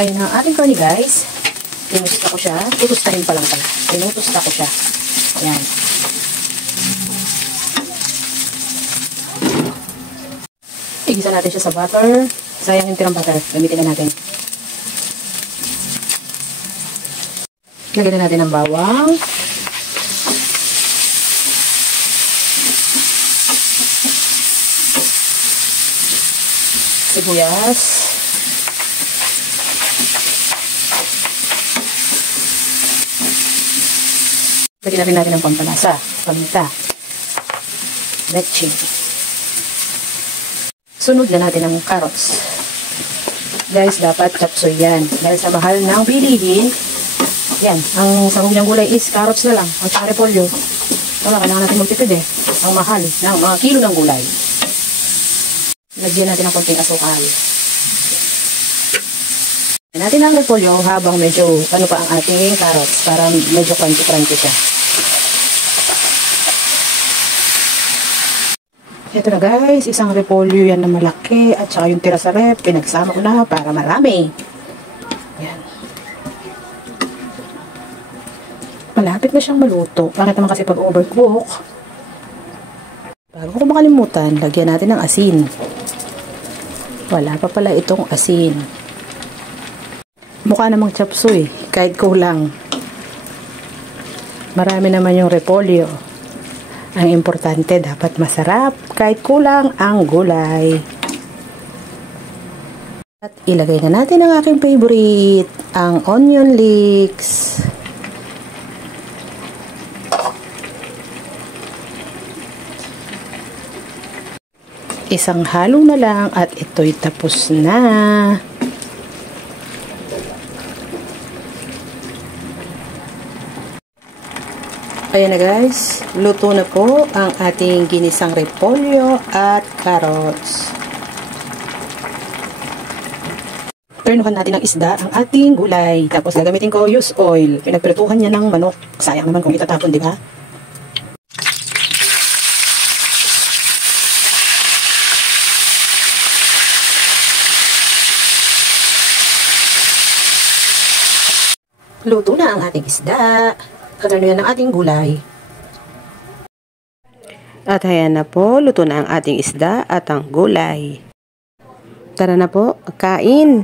Ayun na ang ating corny guys. Tinusta ko siya. Tutustahin pa lang pala. Tinutusta ko siya. Ayan. Igisa natin siya sa butter. Sayang yung tirang butter. Gamitin na natin. Lagyan na natin ng bawang. Sibuyas. Lagyan na rin natin ng pampalasa. Paminta. Leche. Sunod na natin ang carrots. Guys, dapat chapsoy yan. Dahil sa mahal ng bilihin, yan, ang sahog niyang gulay is carrots na lang. Ang tsaka repolyo. Wala, kailangan natin magtipid eh. Ang mahal ng mga kilo ng gulay. Lagyan natin ng konting asukal. Lagyan natin ang repolyo habang medyo ano pa ang ating carrots para medyo crunchy-crunchy siya. Ito na guys, isang repolyo yan na malaki at saka yung tira sa rep, pinagsama ko na para marami. Yan. Malapit na siyang maluto. Bakit naman kasi pag overcook? Bago ko makalimutan, lagyan natin ng asin. Wala pa pala itong asin. Mukha namang chapsuy, kahit kulang. Marami naman yung repolyo. Ang importante, dapat masarap kahit kulang ang gulay. At ilagay na natin ang aking favorite, ang onion leeks. Isang halo na lang at ito'y tapos na. Ayan na guys, luto na po ang ating ginisang repolyo at carrots. Turnuhan natin ng isda ang ating gulay. Tapos gagamitin ko used oil. Pinagprituhan niya ng manok. Sayang naman kung itatapon, di ba? Luto na ang ating isda. Karamihan ng ating gulay. At ayan na po, luto na ang ating isda at ang gulay. Tara na po, kain!